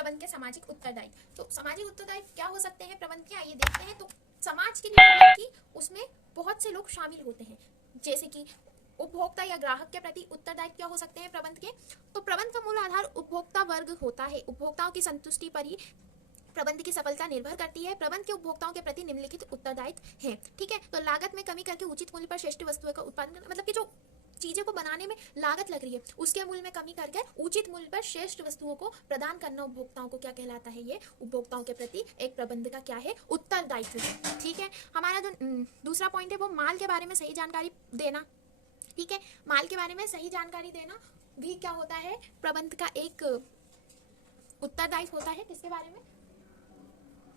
प्रबंध के सामाजिक उत्तरदायित्व। तो सामाजिक उत्तरदायित्व क्या हो सकते हैं प्रबंध के, आइए देखते हैं। तो समाज के लिए मतलब कि उसमें बहुत से लोग शामिल होते हैं, जैसे कि उपभोक्ता या ग्राहक के प्रति उत्तरदायित्व क्या हो सकते हैं प्रबंध के। तो प्रबंध का मूल आधार उपभोक्ता वर्ग होता है। उपभोक्ताओं की संतुष्टि पर ही प्रबंध की सफलता निर्भर करती है। प्रबंध के उपभोक्ताओं के प्रति निम्नलिखित उत्तरदायित्व है, ठीक है। तो लागत में कमी करके उचित मूल्य पर श्रेष्ठ वस्तुओं का उत्पादन करना, मतलब कि जो चीजें को बनाने में लागत लग रही है उसके मूल्य में कमी करके उचित मूल्य पर श्रेष्ठ वस्तुओं को प्रदान करना उपभोक्ताओं को क्या कहलाता है, ये उपभोक्ताओं के प्रति एक प्रबंध का क्या है, उत्तरदायित्व है, ठीक है। हमारा जो दूसरा पॉइंट है वो माल के बारे में सही जानकारी देना, ठीक है। माल के बारे में सही जानकारी देना भी क्या होता है, प्रबंध का एक उत्तरदायित्व होता है। किसके बारे में,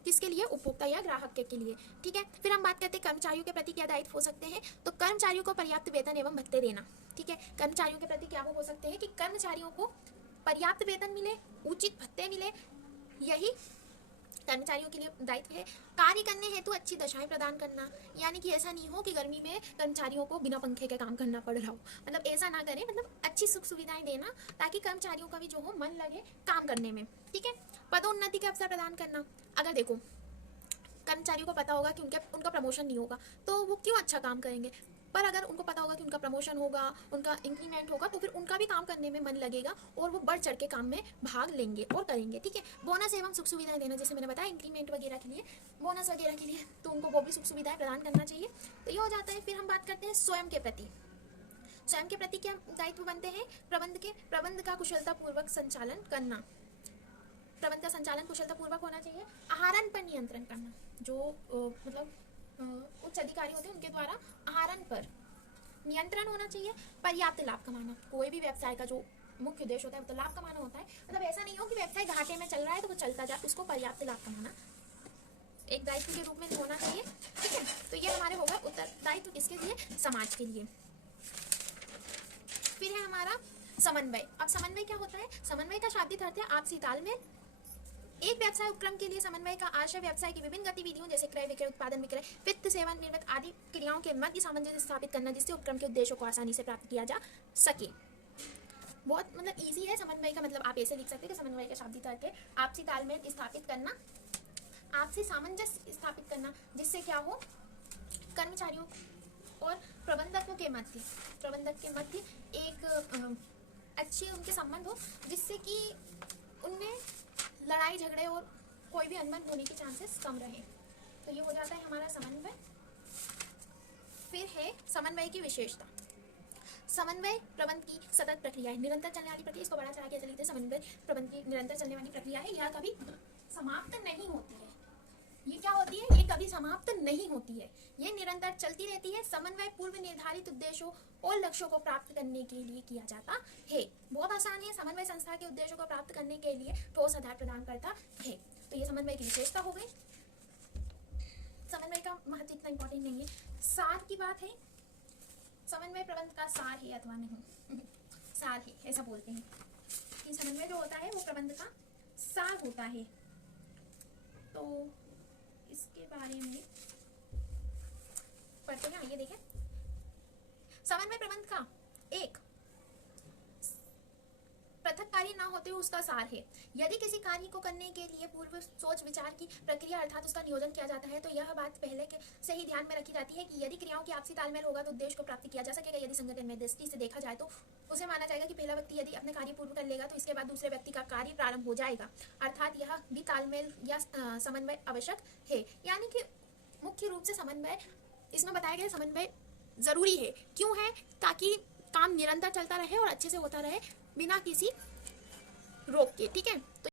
किसके लिए, उपभोक्ता या ग्राहक के लिए, ठीक है। फिर हम बात करते हैं कर्मचारियों के प्रति क्या दायित्व हो सकते हैं। तो कर्मचारियों को पर्याप्त वेतन एवं भत्ते देना, ठीक है। कर्मचारियों के प्रति क्या वो हो सकते हैं कि कर्मचारियों को पर्याप्त वेतन मिले, उचित भत्ते मिले, यही कर्मचारियों के लिए दायित्व है। कार्य करने हेतु अच्छी दशाएं प्रदान करना, यानी कि ऐसा नहीं हो कि गर्मी में कर्मचारियों को बिना पंखे के काम करना पड़ रहा हो, मतलब ऐसा ना करें, मतलब अच्छी सुख सुविधाएं देना ताकि कर्मचारियों का भी जो हो मन लगे काम करने में, ठीक है। पदोन्नति के अवसर प्रदान करना। अगर देखो कर्मचारियों को पता होगा कि उनका प्रमोशन नहीं होगा तो वो क्यों अच्छा काम करेंगे, पर अगर उनको पता होगा कि उनका प्रमोशन होगा, उनका इंक्रीमेंट होगा, तो फिर उनका भी काम करने में मन लगेगा और वो बढ़ चढ़ के काम में भाग लेंगे और करेंगे, ठीक है। बोनस एवं सुख सुविधाएं देना, जैसे मैंने बताया इंक्रीमेंट वगैरह के लिए, बोनस वगैरह के लिए, तो उनको वो भी सुख सुविधाएं प्रदान करना चाहिए। तो ये हो जाता है। फिर हम बात करते हैं स्वयं के प्रति। स्वयं के प्रति क्या दायित्व बनते हैं प्रबंध के, प्रबंध का कुशलतापूर्वक संचालन करना। प्रबंध का संचालन कुशलतापूर्वक होना चाहिए। आहरण पर नियंत्रण करना, जो मतलब उच्च अधिकारी होते हैं उनके द्वारा आहरण पर नियंत्रण होना चाहिए। पर्याप्त लाभ कमाना, कोई भी व्यवसाय का जो मुख्य उद्देश्य होता है वो तो लाभ कमाना होता है, मतलब ऐसा नहीं हो कि व्यवसाय घाटे में चल रहा है तो वो चलता जाए, उसको पर्याप्त लाभ कमाना एक दायित्व के रूप में होना चाहिए, ठीक है। तो ये हमारे होगा उत्तरदायित्व किसके लिए, समाज के लिए। फिर है हमारा समन्वय। अब समन्वय क्या होता है, समन्वय का शाब्दिक अर्थ है आपसी तालमेल। एक व्यवसाय उपक्रम के लिए समन्वय का आशय व्यवसाय की विभिन्न गतिविधियों जैसे क्रय विक्रय, उत्पादन विक्रय, वित्त सेवा निर्मित आदि क्रियाओं के मध्य सामंजस्य स्थापित करना, जिससे उपक्रम के उद्देश्यों को आसानी से प्राप्त किया जा सके। बहुत मतलब इजी है समन्वय का, मतलब आप ऐसे लिख सकते हैं कि समन्वय का शाब्दिक अर्थ है आपसी तालमेल स्थापित करना, आपसी सामंजस्य स्थापित करना, जिससे क्या हो, कर्मचारियों और प्रबंधकों के मध्य एक अच्छे उनके संबंध हो, जिससे कि उनमें लड़ाई झगड़े और कोई भी अनबन होने के चांसेस कम रहे। तो ये हो जाता है हमारा समन्वय। फिर है समन्वय की विशेषता। समन्वय प्रबंध की सतत प्रक्रिया है, निरंतर चलने वाली प्रक्रिया, इसको बड़ा चढ़ा के लिखते हैं। समन्वय प्रबंध की निरंतर चलने वाली प्रक्रिया है, यह कभी समाप्त नहीं होती है। ये क्या होती है, ये कभी समाप्त नहीं होती है, ये निरंतर चलती रहती है। समन्वय पूर्व निर्धारित उद्देश्यों और लक्ष्यों को प्राप्त करने के लिए किया जाता है। बहुत आसान है, समन्वय संस्था के उद्देश्यों को प्राप्त करने के लिए ठोस आधार प्रदान करता है। तो ये समन्वय की विशेषता हो गई। समन्वय का महत्व इतना इंपॉर्टेंट नहीं है। सार की बात है, समन्वय प्रबंध का सार है अथवा नहीं, सार है ऐसा बोलते हैं कि समन्वय जो होता है वो प्रबंध का सार होता है। तो इसके बारे में पढ़ते हैं, आइए देखें। समन्वय प्रबंध का एक पृथक कार्य ना होते हुए उसका सार है। यदि किसी कार्य को करने के लिए पूर्व सोच विचार की प्रक्रिया अर्थात उसका नियोजन किया जाता है, तो यह बात पहले से ही ध्यान में रखी जाती है कि यदि क्रियाओं की आपसी तालमेल होगा तो उद्देश्य को प्राप्त किया जा सकेगा। यदि संगठन में दृष्टि से देखा जाए तो उसे माना जाएगा कि पहला व्यक्ति यदि अपने कार्य पूर्ण कर लेगा तो इसके बाद दूसरे व्यक्ति का कार्य प्रारंभ हो जाएगा, अर्थात यह भी तालमेल या समन्वय आवश्यक है। यानी कि मुख्य रूप से समन्वय इसमें बताया गया, समन्वय जरूरी है। क्यों है, ताकि काम निरंतर चलता रहे और अच्छे से होता रहे बिना किसी रोक के, ठीक है। तो